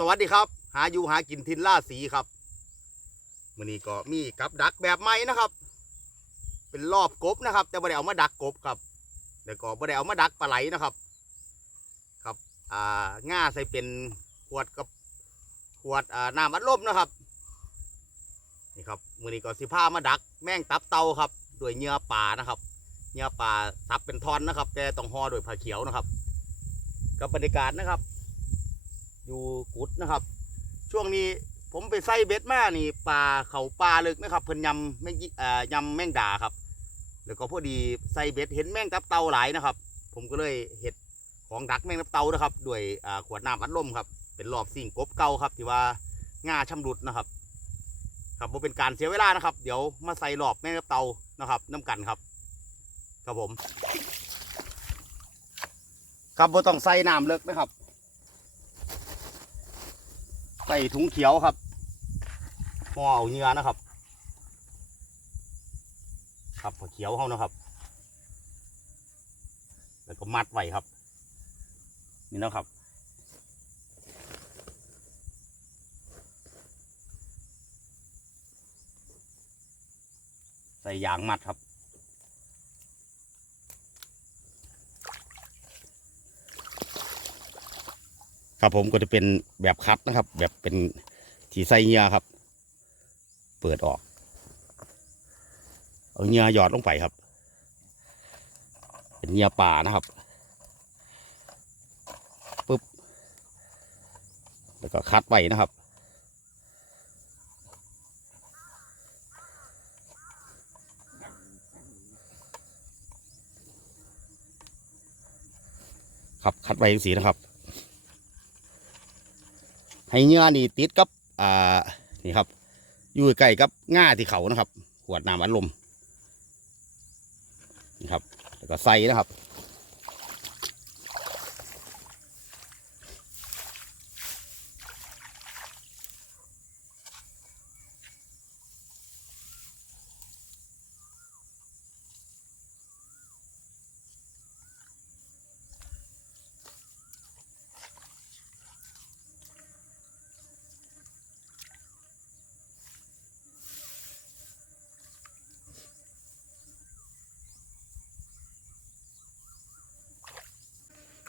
สวัสดีครับ หาอยู่หากินทินล่าสีครับมือนี้ก็มีกับดักแบบใหม่นะครับ เป็นรอบกบนะครับ แต่ไม่ได้เอามาดักกบครับแล้วก็ไม่ได้เอามาดักปลาไหลนะครับ ครับอ่าง่าใส่เป็นขวดกับขวดอ่าน้ำอัดลมนะครับนี่ครับมือนี้ก็สิพามาดักแมงตับเตาครับด้วยเหงื่อปลานะครับเหงื่อปลาตับเป็นท่อนนะครับ แต่ต้องห่อด้วยผ้าเขียวนะครับ กับบรรยากาศนะครับ อยู่กุดนะครับ ช่วงนี้ผมไปใส่เบ็ดมานี่ปลาเขาปลาลึกนะครับ เพิ่นยำแมงยี่เอ่อยำแมงดาครับ แล้วก็พอดีใส่เบ็ดเห็นแมงตับเตาหลายนะครับ ผมก็เลยเห็ดของดักแมงตับเตานะครับด้วยอ่าขวดน้ำอัดลมครับ เป็นรอบสิ่งกบเก่าครับที่ว่าง่าชำรุดนะครับ ครับบ่เป็นการเสียเวลานะครับ เดี๋ยวมาใส่รอบแมงตับเตานะครับน้ำกันครับ ครับผม ครับบ่ต้องใส่น้ำเลิกนะครับ ใส่ถุงเขียวครับห่อเอาเหงื่อนะครับ ครับเขียวเขานะครับ แล้วก็มัดไว้ครับ นี่นะครับ ใส่ยางมัดครับ ครับผมก็จะเป็นแบบคัดนะครับ แบบเป็นที่ใส่เงือครับ เปิดออก เอาเงือหยอดลงไปครับ เป็นเงือป่านะครับปุ๊บแล้วก็คัดไว้นะครับครับคัดไว้อย่างสีนะครับ ให้เงื่อนี่ติดกับอ่านี่ครับ อยู่ใกล้กับง่าที่เขานะครับ ขวดน้ำอัดลมนี่ครับแล้วก็ใส่นะครับ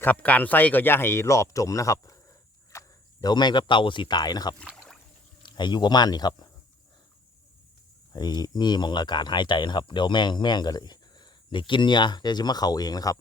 ครับ การใส่ก็อย่าให้รอบจมนะครับ เดี๋ยวแมงกับเตาสีตายนะครับให้อยู่ประมาณนี้ครับให้มีมองอากาศหายใจนะครับ เดี๋ยวแมงแมงก็เลยเดี๋ยวกินเนี่ยเดี๋ยวจะมาเข่าเองนะครับ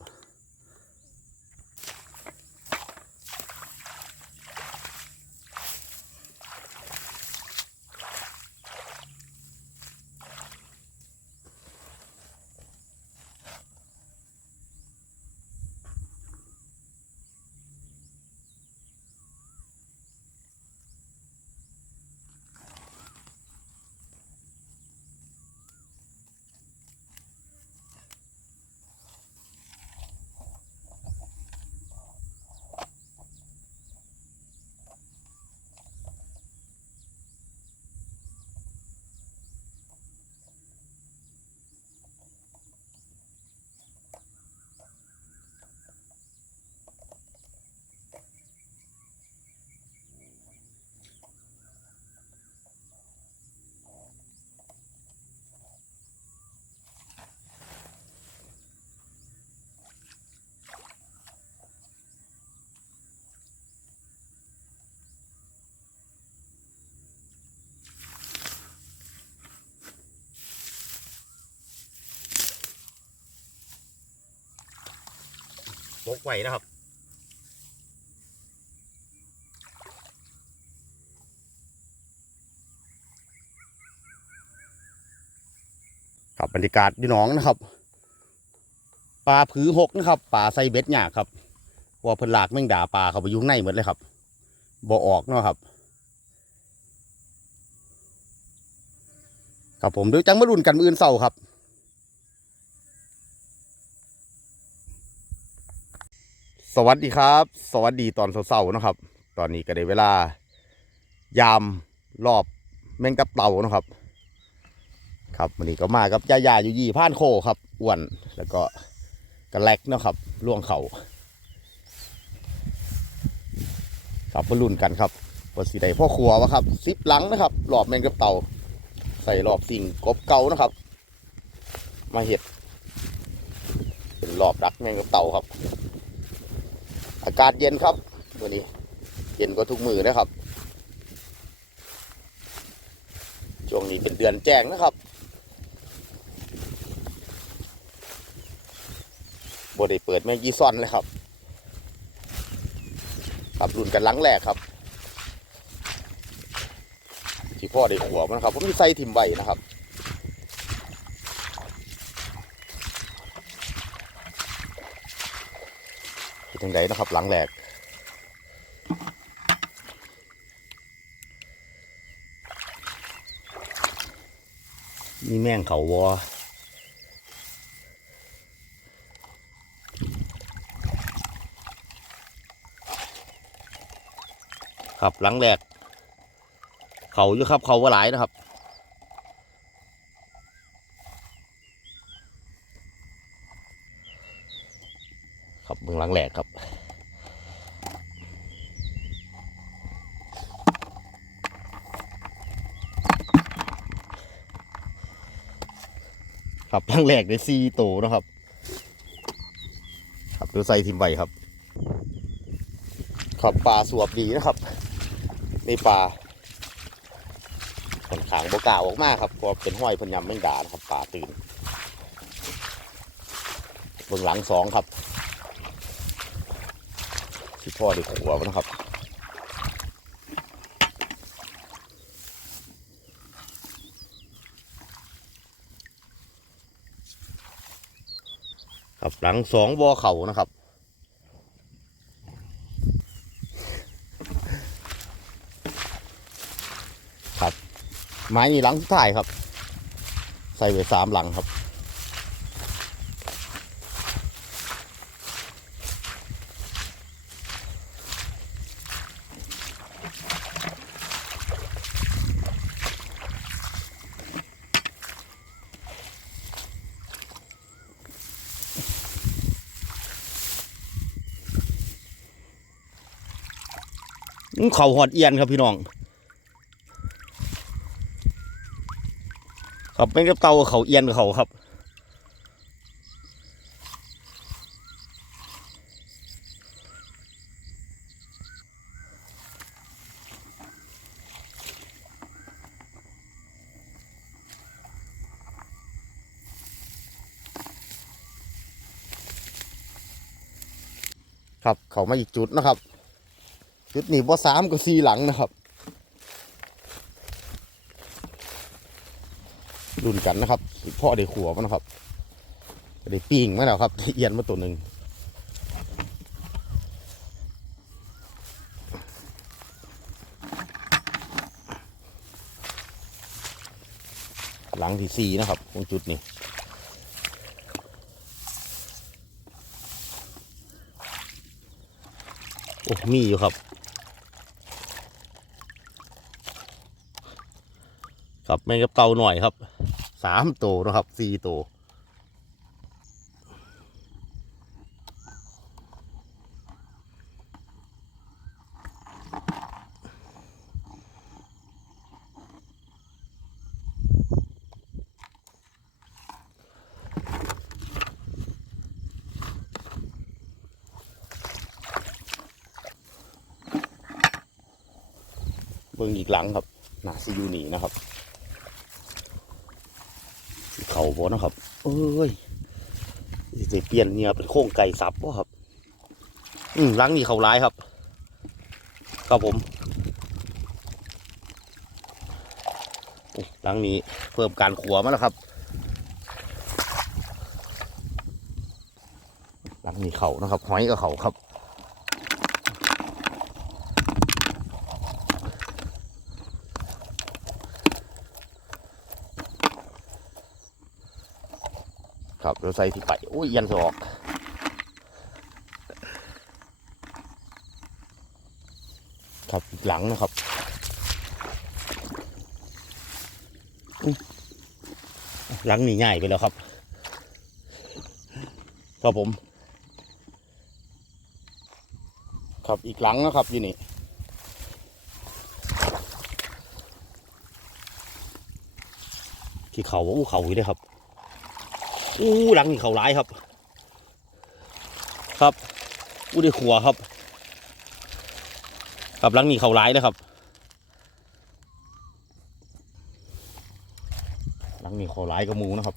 ปกไว้นะครับครับบรรยากาศอยู่หนองนะครับปลาผือหกนะครับปลาไซเบ็ดหยากครับว่าเพิ่นลากแม่งด่าปลาเขาไปยุ่งในหมดเลยครับบ่ออกเนาะครับครับผมเดี๋ยวจังมารุนกันมืออื่นเศร้าครับ สวัสดีครับ สวัสดีตอนเศร้าๆนะครับ ตอนนี้ก็ได้เวลา ยามรอบแมงกับเต่านะครับ ครับวันนี้ก็มากับยายาอยู่ยี่ผ่านโคครับอ้วนแล้วก็กระแลกนะครับล่วงเขาครับมาลุ้นกันครับว่าสีใดพ่อครัววะครับซิปหลังนะครับรอบแมงกับเต่า ใส่รอบสิ่งกบเก่านะครับ มาเห็ดเป็นรอบดักแมงกับเต่าครับ อากาศเย็นครับวันนี้ เย็นกว่าทุกมือนะครับ ช่วงนี้เป็นเดือนแจ้งนะครับบได้เปิดแมงยีซอนเลยครับ ครับรุ่นกันลังแรกครับที่พ่อได้ขัวมันครับ ผมมีใส่ทิมไว้นะครับ เป็นจังไดนะครับ หลังแรกนี่แม่งเขาวอครับหลังแรกเขาอยู่ครับเขาว่าหลายนะครับ ครับเมืองหลังแหลกครับครับหลังแหลกได้ซีโตนะครับ ครับดูใส่ทิมใบครับ ครับปลาสวบดีนะครับในปลาขนขางบกล้าออกมาครับเพราะเป็นห้อยพันยำแมงดานะครับปลาตื่นเบื้องหลังสองครับ พ่อได้ขัวนนะครับ ครับหลังสองบอเข่านะครับครับไม้นี่หลังสุดท้ายครับ ใส่ไปสามหลังครับ เขาหอดเอียนครับพี่น้องครับเป็นกับเตาเขาเอียนกับเขาครับครับเขามาอีกจุดนะครับ จุดนี้บ่สามก็สี่หลังนะครับรุ่นกันนะครับพ่อได้ขัวมันนะครับได้ปิ้งมาแล้วครับเอียนมาตัวหนึ่งหลังที่สี่นะครับตรงจุดนี้โอ้มีอยู่ครับ ครับแมงกับเต่าหน่อยครับสามตัวนะครับสี่ตัวเบิ่งอีกหลังครับหนาซีอยูนี่นะครับ บ่นะครับ เอ้ยสิเปลี่ยนเนี่ยเป็นโค้งไก่สับวะครับ อืมหลังนี้เขาร้ายครับ ครับผมโอ้หลังนี้เพิ่มการขัวมาแล้วครับ หลังนี้เขานะครับหอยกับเขาครับ ใส่ที่ไปอุ้ยยันสอกครับอีกหลังนะครับหลังหนี่ง่ายไปแล้วครับ ครับผม ครับอีกหลังนะครับอยู่นี่ที่เขาว่าเขาอยู่เลยครับ อู้หลังนี่เขาร้ายครับ ครับอู้ได้ขัวครับ ครับหลังนี่เขาร้ายเลยครับหลังนี่เขาร้ายกับมูนะครับ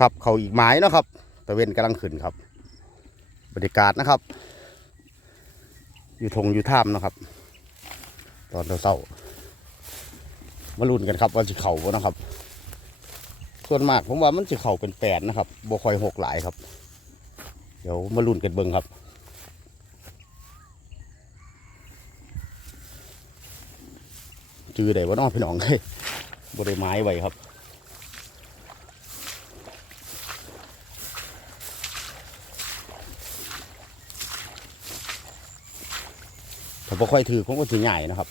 ครับเขาอีกไม้นะครับตะเวนกำลังขึ้นครับ บรรยากาศนะครับ อยู่ทงอยู่ถ้ำนะครับ ตอนเศร้ามาลุ้นกันครับว่าจะเข่าบ่นะครับ ส่วนมากผมว่ามันจะเข่าเป็นแปดนะครับบคอยหกหลายครับ เดี๋ยวมาลุ้นกันเบิ่งครับจือได้ว่าน้องพี่น้องเลยบริไม้ไว้ครับ บ่ค่อยถือผมก็ถือใหญ่นะครับ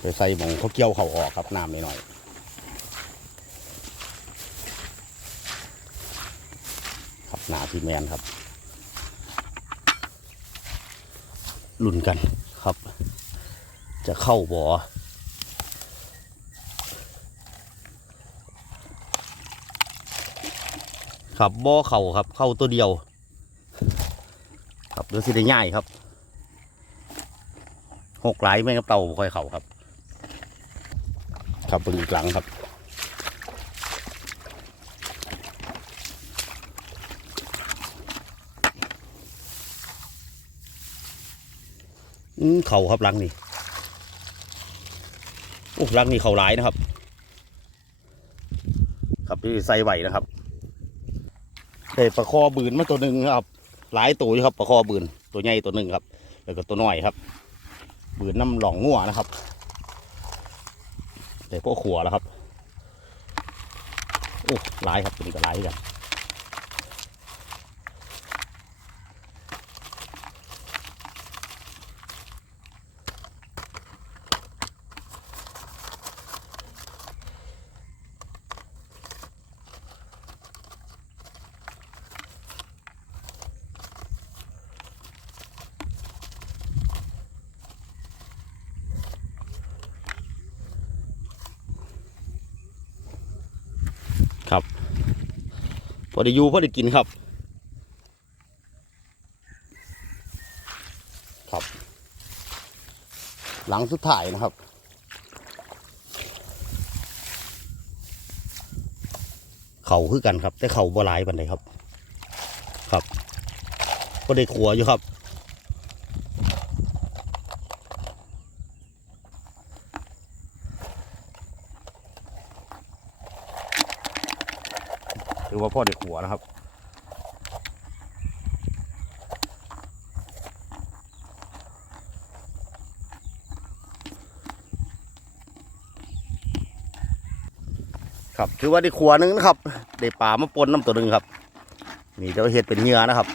ไปใส่หมองเขาเกี่ยวเขาออกครับน้ำนิดหน่อยครับหนาที่แมนครับลุ่นกันครับ จะเข้าบ่อครับบ่อเข่าครับ เข้าตัวเดียว ครับเดี๋ยวสิได้ง่ายครับ หกหลายแม่งกับเต่าบ่ค่อยเข่าครับ ครับเบิ่งอีกหลังครับอืมเข่าครับหลังนี่โอ้หลังนี่เข่าหลายนะครับ ครับที่ใส่ไหวนะครับได้ปลาคอบืนมาตัวหนึ่งครับ หลายตัวอยู่ครับปลาคอบืนตัวใหญ่ตัวหนึ่งครับ แล้วก็ตัวน้อยครับ บืนน้ำหลองงัวนะครับแต่พวกขัวแล้วครับโอ้หลายครับเป็นี้ก็หลายกัน พอได้อยู่พอได้กินครับ ครับ หลังสุดท้ายนะครับเข่าคือกันครับ แต่เข่าบ่หลายปันไดครับ ครับก็ได้ขัวอยู่ครับือว่าพ่อได้ขัวนะครับ ครับถือว่าได้ขัวหนึงนะครับได้ปลามาปนน้ำตัวหนึ่งครับ นี่จะเห็ดเป็นเหงื่อนะครับ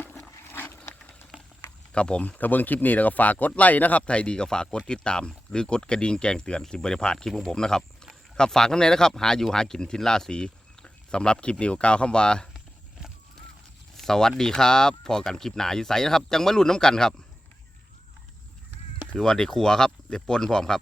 ครับผมถ้าเบิ่งคลิปนี้แล้วก็ฝากกดไลค์นะครับไทยดีก็ฝากกดติดตาม หรือกดกระดิ่งแจ้งเตือนสิบริพลาดคลิปของผมนะครับครับฝากน้ำในนะครับ หาอยู่หากินทินล่าสี สำหรับคลิปนี้ก็กล่าวคำว่า สวัสดีครับพอกันคลิปหนาอยู่ใสนะครับ จังมาลุ่นน้ำกันครับ ถือว่าเด็กขัวครับ เด็กปนพร้อมครับ